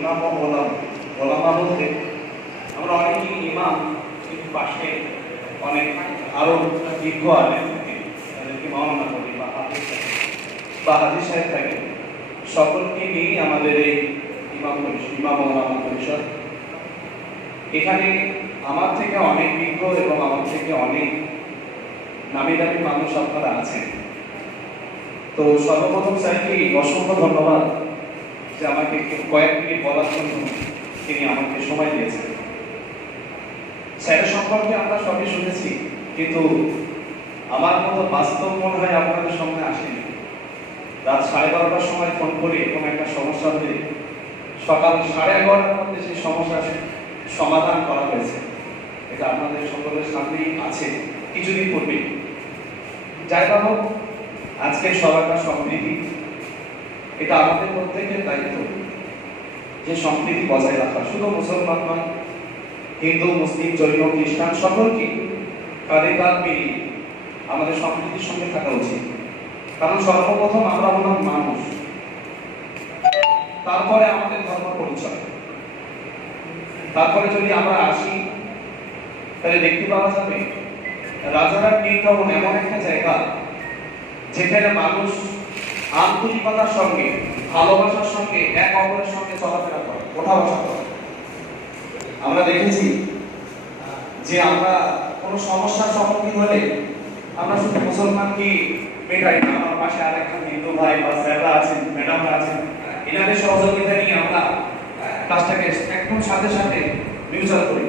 ইমাম ও ওলাম বলতে আমরা অনেকেই ইমাম, কিন্তু পাশে অনেক আরও বিজ্ঞ আলেন তাদেরকে বলি বা হাফিজ বা হাজির সাহেব থাকে। সকলকে নিয়ে আমাদের এই ইমাম পরিষদ ইমাম পরিষদ। এখানে আমার থেকে অনেক বিজ্ঞ এবং আমার থেকে অনেক নামি দামি মানুষ আপনারা আছেন। তো সর্বপ্রথম স্যারকে অসংখ্য ধন্যবাদ। যে আমাকে কয়েক মিনিট বলার জন্য তিনি আমাকে সময় দিয়েছেন। স্যারের সম্পর্কে আমরা সবই শুনেছি, কিন্তু আমার মতো বাস্তব মনে হয় আপনাদের সামনে আসেনি। রাত সাড়ে বারোটার সময় ফোন করে এরকম একটা সমস্যা হলে সকাল সাড়ে এগারোটার মধ্যে সেই সমস্যার সমাধান করা হয়েছে। এটা আপনাদের সকলের সামনেই আছে, কিছুদিন পূর্বে যাই হোক, আজকের সভাটা সম্প্রীতি এটা আমাদের প্রত্যেকের দায়িত্ব, যে সম্প্রীতি বজায় রাখা, শুধু মুসলমান নয়, হিন্দু, মুসলিম, জৈন, খ্রিস্টান, সকলকে কাঁধে কাঁধ মিলিয়ে আমাদের সম্প্রীতির সঙ্গে থাকা উচিত। কারণ সর্বপ্রথম আমরা হলাম মানুষ। তারপরে আমাদের ধর্ম পরিচয়। তারপরে যদি আমরা আসি, তাহলে দেখতে পাওয়া যাবে রাজারার নীলভবন এমন একটা জায়গা, যেখানে মানুষ আন্তরিকতার সঙ্গে, ভালোবাসার সঙ্গে, এক অপরের সঙ্গে চলাফেরা করে ওঠা বসা করে। আমরা দেখেছি যে আমরা কোনো সমস্যার সম্মুখীন হলে আমরা শুধু মুসলমানকে মেটাই না, আমার পাশে আরেকজন হিন্দু ভাই বা স্যাররা আছেন, ম্যাডামরা আছেন, এনাদের সহযোগিতা নিয়ে আমরা কাজটাকে একদম সাথে সাথে মিউচুয়াল করি।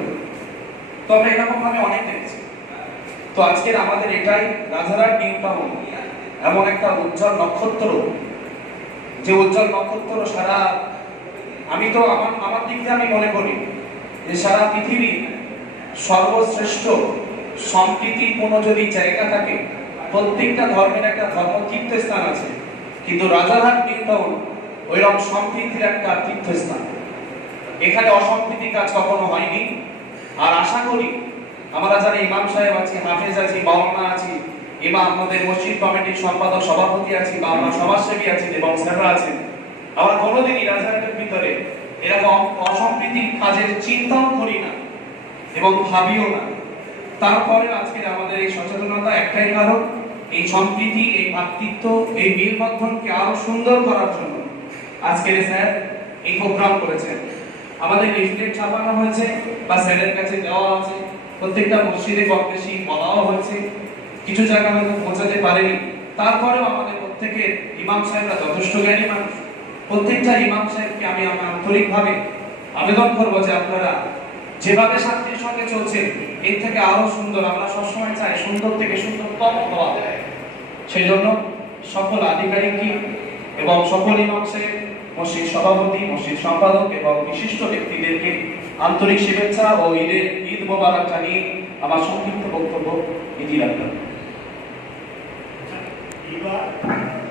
তো আমরা এরকম ভাবে অনেক দেখেছি। তো আজকের আমাদের এটাই রাজারার নিউ টাউন। এমন একটা উজ্জ্বল নক্ষত্র। যে উজ্জ্বল নক্ষত্র সারা, আমি তো আমার আমার দিক দিয়ে আমি মনে করি যে সারা পৃথিবী সর্বশ্রেষ্ঠ সম্প্রীতি কোনো যদি জায়গা থাকে, প্রত্যেকটা ধর্মের একটা ধর্ম তীর্থস্থান আছে। কিন্তু রাজারহাট টাউন ওইরকম সম্প্রীতির একটা তীর্থস্থান। এখানে অসম্প্রীতি কাজ কখনো হয়নি। আর আশা করি, আমরা যারা ইমাম সাহেব আছি, হাফেজ আছি বাউন্না আছি ইমাম আমাদের মসজিদ কমিটির সম্পাদক সভাপতি আছি বা আমরা সমাজসেবী আছি এবং স্যাররা আছেন। আমরা কোনোদিনই রাজনীতির ভিতরে এরকম অসম্প্রীতির কাজের চিন্তাও করি না এবং ভাবিও না। তারপরে আজকের আমাদের এই সচেতনতা একটাই কারণ, এই সম্প্রীতি, এই ভাতৃত্ব, এই মিলবন্ধনকে আরও সুন্দর করার জন্য আজকের স্যার এই প্রোগ্রাম করেছেন। আমাদের লিফলেট ছাপানো হয়েছে বা স্যারের কাছে দেওয়া আছে। প্রত্যেকটা মসজিদে কম বেশি বলাও হয়েছে। কিছু জায়গা হয়তো পৌঁছাতে পারেনি। তারপরেও আমাদের প্রত্যেকের ইমাম সাহেবরা যথেষ্ট জ্ঞানী মানুষ। প্রত্যেকটা ইমাম সাহেবকে আমি আমার আন্তরিকভাবে আবেদন করব যে আপনারা যেভাবে শান্তির সঙ্গে চলছেন, এর থেকে আরও সুন্দর, আমরা সবসময় চাই সুন্দর থেকে সুন্দরতম হওয়া সেই জন্য সকল আধিকারিককে এবং সকল ইমাম সাহেব, মসজিদ সভাপতি, মসজিদ সম্পাদক এবং বিশিষ্ট ব্যক্তিদেরকে আন্তরিক শুভেচ্ছা ও ঈদের ঈদ মোবারক জানিয়ে আমার সংক্ষিপ্ত বক্তব্য ইতি রাখলাম। दीवार